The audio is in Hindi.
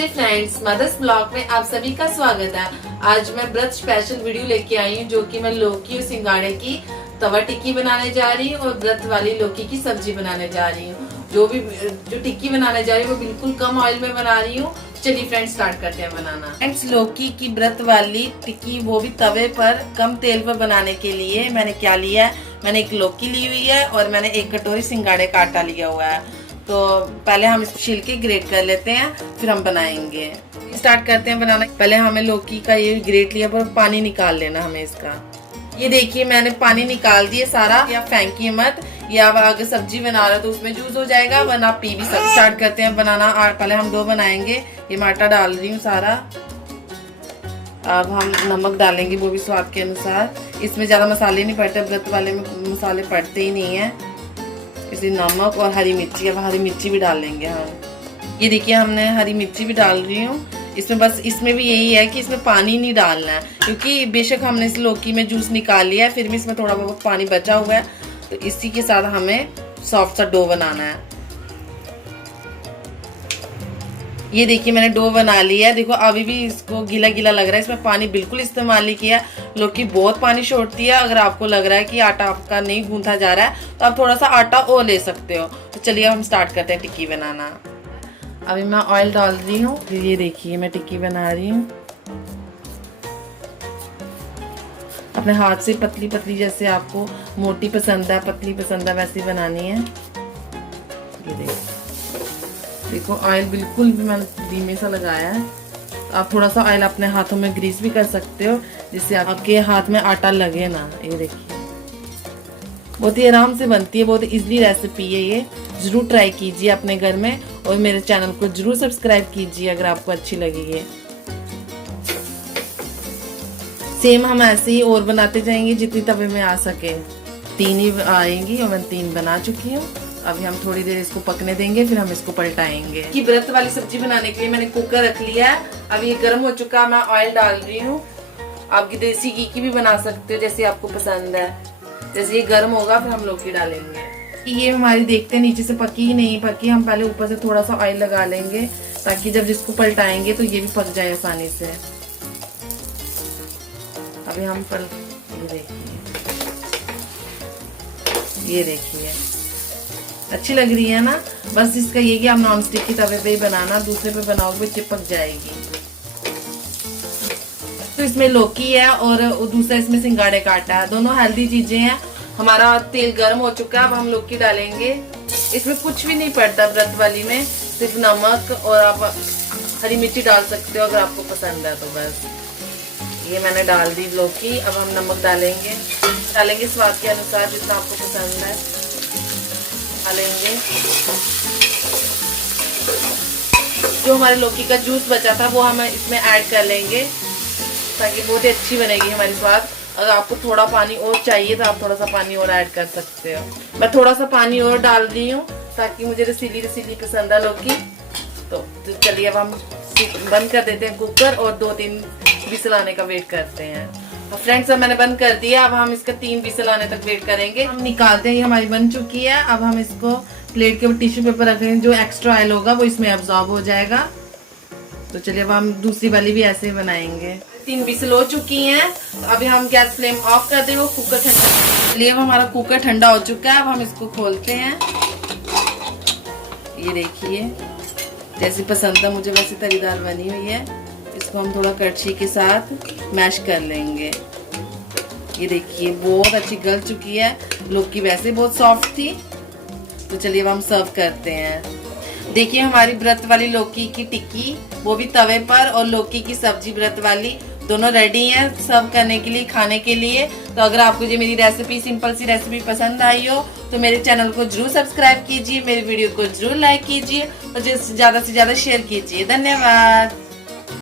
नमस्ते फ्रेंड्स, मदर्स ब्लॉग में आप सभी का स्वागत है। आज मैं व्रत स्पेशल वीडियो लेके आई हूँ, जो कि मैं लौकी और सिंगाड़े की तवा टिक्की बनाने जा रही हूँ और व्रत वाली लौकी की सब्जी बनाने जा रही हूँ। जो टिक्की बनाने जा रही हूँ वो बिल्कुल कम ऑयल में बना रही हूँ। चलिए फ्रेंड्स स्टार्ट करते हैं बनाना। फ्रेंड्स, लौकी की व्रत वाली टिक्की वो भी तवे पर कम तेल पर बनाने के लिए मैंने क्या लिया है, मैंने एक लौकी ली हुई है और मैंने एक कटोरी सिंगाड़े का आटा लिया हुआ है। तो पहले हम इस छिलके ग्रेट कर लेते हैं, फिर हम बनाएंगे। स्टार्ट करते हैं बनाना। पहले हमें लौकी का ये ग्रेट लिया, पर पानी निकाल लेना हमें इसका। ये देखिए मैंने पानी निकाल दिया सारा। या फेंकिए मत, या अगर सब्जी बना रहे हो तो उसमें यूज हो जाएगा, वरना आप पी भी सकते। स्टार्ट करते हैं बनाना। पहले हम डो बनाएंगे। ये मैं आटा डाल रही हूँ सारा। अब हम नमक डालेंगे, वो भी स्वाद के अनुसार। इसमें ज्यादा मसाले नहीं पड़ते, व्रत वाले में मसाले पड़ते ही नहीं है, इसलिए नमक और हरी मिर्ची। अब हरी मिर्ची भी डाल लेंगे हम। ये देखिए हमने हरी मिर्ची भी डाल रही हूँ इसमें। बस इसमें भी यही है कि इसमें पानी नहीं डालना है, क्योंकि बेशक हमने इस लौकी में जूस निकाल लिया है, फिर भी इसमें थोड़ा बहुत पानी बचा हुआ है। तो इसी के साथ हमें सॉफ्ट सा डो बनाना है। ये देखिए मैंने डो बना लिया है। देखो अभी भी इसको गीला गीला लग रहा है, इसमें पानी बिल्कुल इस्तेमाल नहीं किया। लौकी बहुत पानी छोड़ती है। अगर आपको लग रहा है कि आटा आपका नहीं गूंथा जा रहा है तो आप थोड़ा सा आटा और ले सकते हो। तो चलिए हम स्टार्ट करते हैं टिक्की बनाना। अभी मैं ऑयल डाल रही हूँ। ये देखिए मैं टिक्की बना रही हूँ। अपने हाथ से पतली पतली, जैसे आपको मोटी पसंद है पतली पसंद है वैसी बनानी है। ये देखो ऑयल बिल्कुल भी मैंने धीमे सा लगाया है। आप थोड़ा सा ऑयल अपने हाथों में ग्रीस भी कर सकते हो, जिससे आपके हाथ में आटा लगे ना। ये देखिए बहुत ही आराम से बनती है, बहुत इजीली रेसिपी है। ये जरूर ट्राई कीजिए अपने घर में, और मेरे चैनल को जरूर सब्सक्राइब कीजिए अगर आपको अच्छी लगी है। सेम हम ऐसे ही और बनाते जाएंगे जितनी तवे में आ सके। 3 ही आएंगी और मैं 3 बना चुकी हूँ। अभी हम थोड़ी देर इसको पकने देंगे, फिर हम इसको पलटाएंगे। कि व्रत वाली सब्जी बनाने के लिए मैंने कुकर रख लिया है। अब ये गर्म हो चुका है, मैं ऑयल डाल रही हूँ। आप देसी घी की भी बना सकते हो, जैसे आपको पसंद है। जैसे ये गर्म होगा फिर हम लौकी डालेंगे। ये हमारी देखते हैं नीचे से पकी ही नहीं पकी, हम पहले ऊपर से थोड़ा सा ऑयल लगा लेंगे, ताकि जब जिसको पलटाएंगे तो ये भी पक जाए आसानी से। अभी हम ये देखिए अच्छी लग रही है ना। बस इसका ये कि आप नॉन स्टिक की तवे पे ही बनाना, दूसरे पे बनाओगे चिपक जाएगी। तो इसमें लौकी है और दूसरा इसमें सिंगाड़े का आटा है, दोनों हेल्दी चीजें हैं। हमारा तेल गर्म हो चुका है, अब हम लौकी डालेंगे। इसमें कुछ भी नहीं पड़ता व्रत वाली में, सिर्फ नमक, और आप हरी मिर्ची डाल सकते हो अगर आपको पसंद है तो। बस ये मैंने डाल दी लौकी। अब हम नमक डालेंगे स्वाद के अनुसार, जितना आपको पसंद है डालेंगे। जो हमारे लौकी का जूस बचा था वो हम इसमें ऐड कर लेंगे, ताकि बहुत ही अच्छी बनेगी हमारी स्वाद। अगर आपको थोड़ा पानी और चाहिए तो आप थोड़ा सा पानी और ऐड कर सकते हो। मैं थोड़ा सा पानी और डाल रही हूँ, ताकि मुझे रसीली रसीली पसंद है लौकी। तो चलिए अब हम बंद कर देते हैं कुकर, और 2-3 विसल आने का वेट करते हैं। फ्रेंड्स अब मैंने बंद कर दिया। अब हम इसका 3 विसल आने तक वेट करेंगे। हम निकालते हैं, ये हमारी बन चुकी है। अब हम इसको प्लेट के ऊपर टिश्यू पेपर रख देंगे, जो एक्स्ट्रा ऑयल होगा वो इसमें अब्सॉर्ब हो जाएगा। तो चलिए अब हम दूसरी वाली भी ऐसे ही बनाएंगे। 3 विसल हो चुकी हैं। तो अभी हम गैस फ्लेम ऑफ कर देंगे, कुकर ठंडा। चलिए अब हमारा कुकर ठंडा हो चुका है। अब हम इसको खोलते हैं। ये देखिए जैसी पसंद है मुझे वैसी तरीदार बनी हुई है। इसको हम थोड़ा कड़छी के साथ मैश कर लेंगे। ये देखिए बहुत अच्छी गल चुकी है। लौकी वैसे बहुत सॉफ्ट थी। तो चलिए अब हम सर्व करते हैं। देखिए हमारी व्रत वाली लौकी की टिक्की, वो भी तवे पर, और लौकी की सब्जी व्रत वाली, दोनों रेडी हैं सर्व करने के लिए, खाने के लिए। तो अगर आपको ये मेरी रेसिपी, सिंपल सी रेसिपी पसंद आई हो तो मेरे चैनल को जरूर सब्सक्राइब कीजिए, मेरे वीडियो को जरूर लाइक कीजिए, और ज्यादा से ज्यादा शेयर कीजिए। धन्यवाद।